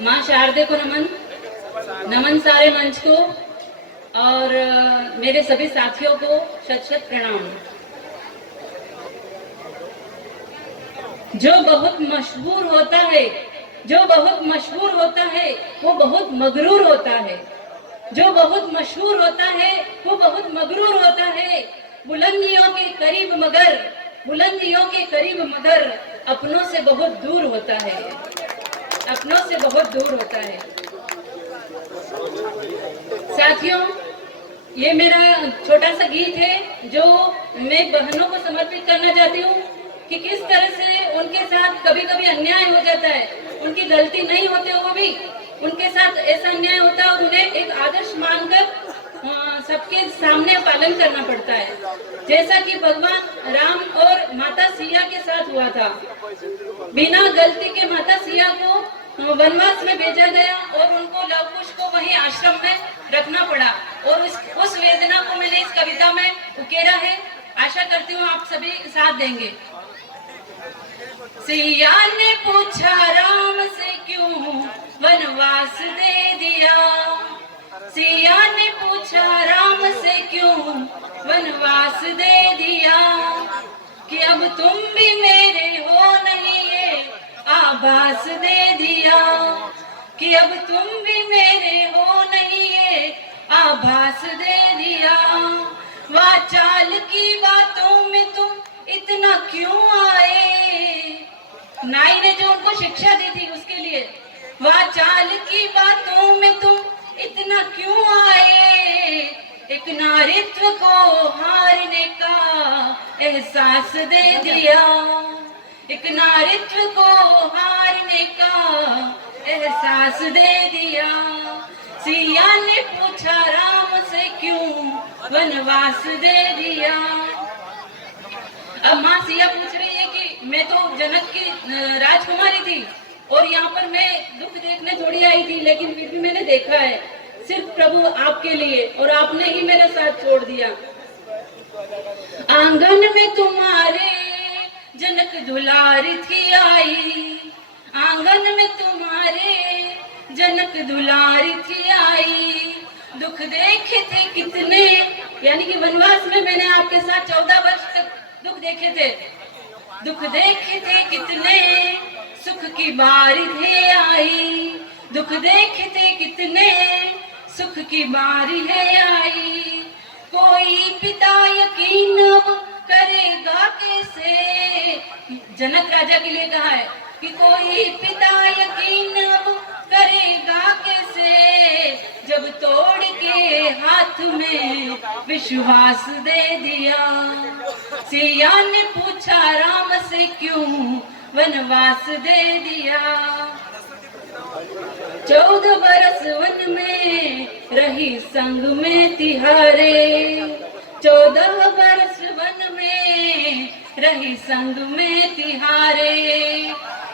माँ शारदे को नमन, नमन सारे मंच को और मेरे सभी साथियों को शत शत प्रणाम। जो बहुत मशहूर होता है, जो बहुत मशहूर होता है वो बहुत मगरूर होता है। जो बहुत मशहूर होता है वो बहुत मगरूर होता है। बुलंदियों के करीब मगर, बुलंदियों के करीब मगर अपनों से बहुत दूर होता है, अपनों से बहुत दूर होता है। साथियों, ये मेरा छोटा सा गीत है जो मैं बहनों को समर्पित करना चाहती हूँ कि किस तरह से उनके साथ कभी कभी अन्याय हो जाता है, उनकी गलती नहीं होते हुए भी उनके साथ ऐसा अन्याय होता है और उन्हें एक आदर्श मानकर सबके सामने पालन करना पड़ता है, जैसा कि भगवान राम और माता सिया के साथ हुआ था। बिना गलती के माता सिया को वनवास में भेजा गया और उनको लव कुश को वहीं आश्रम में रखना पड़ा और उस वेदना को मैंने इस कविता में उकेरा है। आशा करती हूँ आप सभी साथ देंगे। सिया ने पूछा राम से क्यों वनवास दे दिया, सिया ने पूछा राम से क्यों वनवास दे दिया, कि अब तुम भी मेरे हो नहीं ये आभास दे दिया, कि अब तुम भी मेरे हो नहीं ये आभास दे दिया। वाचाल की बातों में तुम इतना क्यों आए, नाई ने जो उनको शिक्षा दी थी उसके लिए, वाचाल की बातों में तुम इतना क्यों आए, एक नारित्व को हारने का एहसास दे दिया, एक नारित्व को हारने का एहसास दे दिया। सिया ने पूछा राम से क्यों वनवास दे दिया। अब माँ सिया पूछ रही है कि मैं तो जनक की राजकुमारी थी और यहाँ पर मैं दुख देखने थोड़ी आई थी, लेकिन फिर भी मैंने देखा है सिर्फ प्रभु आपके लिए और आपने ही मेरा साथ छोड़ दिया। आंगन में तुम्हारे जनक दुलारी थी आई, आंगन में तुम्हारे जनक दुलारी थी आई, दुख देखे थे कितने, यानी कि वनवास में मैंने आपके साथ 14 वर्ष तक दुख देखे थे, दुख देखे थे कितने, सुख की बारी है आई, दुख देखे थे कितने, सुख की बारी है आई, कोई पिता यकीन करेगा कैसे, जनक राजा के लिए कहा है कि कोई पिता यकीन करेगा कैसे, जब तोड़ के हाथ में विश्वास दे दिया। सिया ने पूछा राम से क्यों वनवास दे दिया। 14 बरस वन में रही संग में तिहारे, 14 बरस वन में रही संग में तिहारे,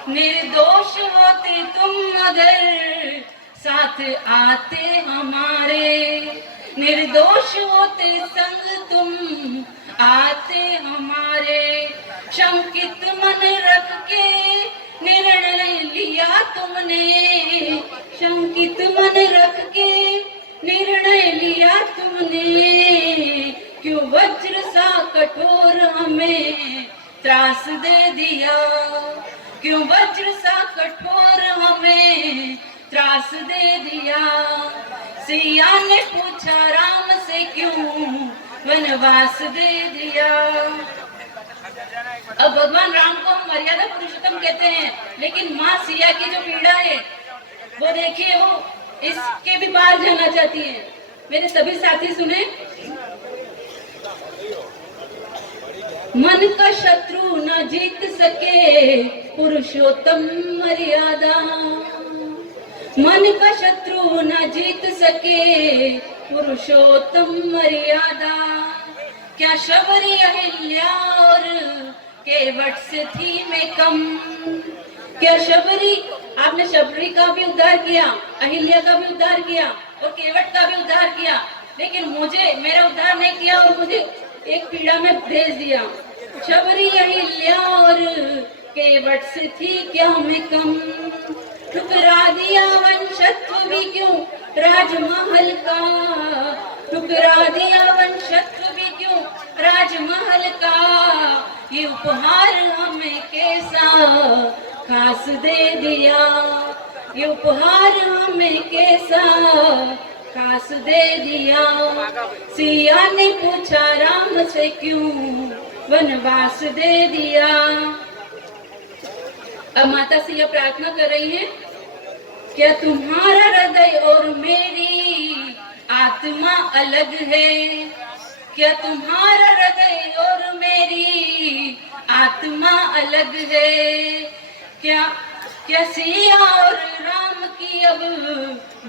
निर्दोष होते तुम अगर साथ आते हमारे, निर्दोष होते संग तुम आते हमारे, शंकित मन रख के निर्णय लिया तुमने, शंकित मन रख के निर्णय लिया तुमने, क्यों वज्र सा कठोर हमें त्रास दे दिया, क्यों वज्र सा कठोर हमें त्रास दे दिया। सिया ने पूछा राम से क्यों वनवास दे दिया। अब भगवान राम को हम मर्यादा पुरुषोत्तम कहते हैं, लेकिन माँ सिया की जो पीड़ा है वो देखिए, वो इसके भी पार जाना चाहती है। मेरे सभी साथी सुने, मन का शत्रु न जीत सके पुरुषोत्तम मर्यादा, मन का शत्रु न जीत सके पुरुषोत्तम मर्यादा, क्या शबरी अहिल्या और केवट से थी मैं कम, क्या शबरी, आपने शबरी का भी उद्धार किया, अहिल्या का भी उद्धार किया और केवट का भी उद्धार किया, लेकिन मुझे मेरा उद्धार नहीं किया और मुझे एक पीड़ा में भेज दिया। शबरी अहिल्या और केवट से थी क्या मैं कम, ठुकरा दिया वंशत्व भी क्यों राजमहल का, ठुकरा दिया वंशत्व भी क्यों राजमहल का, ये उपहार हमें कैसा खास दे दिया, ये उपहार हमें कैसा खास दे दिया। सिया ने पूछा राम से क्यों वनवास दे दिया। अब माता सिया प्रार्थना कर रही है, क्या तुम्हारा हृदय और मेरी आत्मा अलग है, क्या तुम्हारा हृदय और मेरी आत्मा अलग है, क्या क्या सिया और राम की अब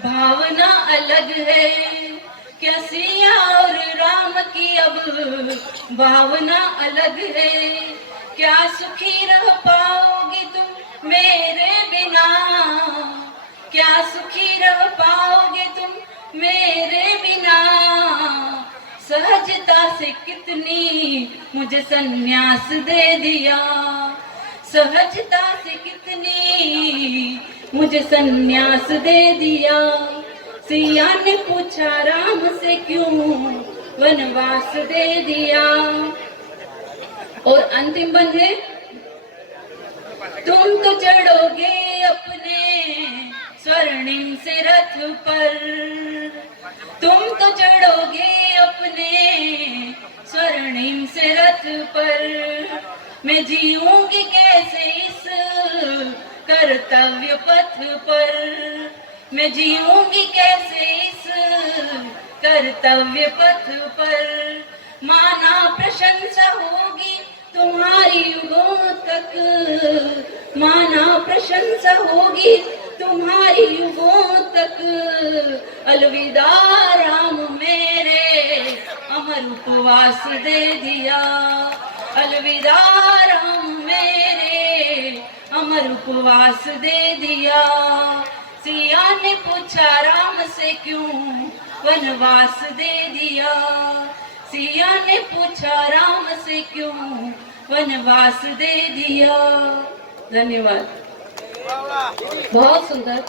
भावना अलग है, क्या सिया और राम की अब भावना अलग है, क्या सुखी रह पाओगे तुम मेरे बिना, क्या सुखी रह पाओगे तुम मेरे बिना, सहजता से कितनी मुझे संन्यास दे दिया, सहजता से कितनी मुझे संन्यास दे दिया। सिया ने पूछा राम से क्यों वनवास दे दिया। और अंतिम बंद है, तुम तो चढ़ोगे अपने स्वर्णिम से रथ पर, तुम तो चढ़ोगे अपने स्वर्णिम से रथ पर, मैं जीऊंगी कैसे इस कर्तव्य पथ पर, मैं जीऊंगी कैसे इस कर्तव्य पथ पर, माना प्रशंसा होगी तुम्हारी युगों तक, माना प्रशंसा होगी तुम्हारी युगों तक, अलविदा राम मेरे अमर उपवास दे दिया, अलविदा राम मेरे अमर उपवास दे दिया। सिया ने पूछा राम से क्यों वनवास दे दिया, सिया ने पूछा राम से क्यों वनवास दे दिया। धन्यवाद। बहुत सुंदर।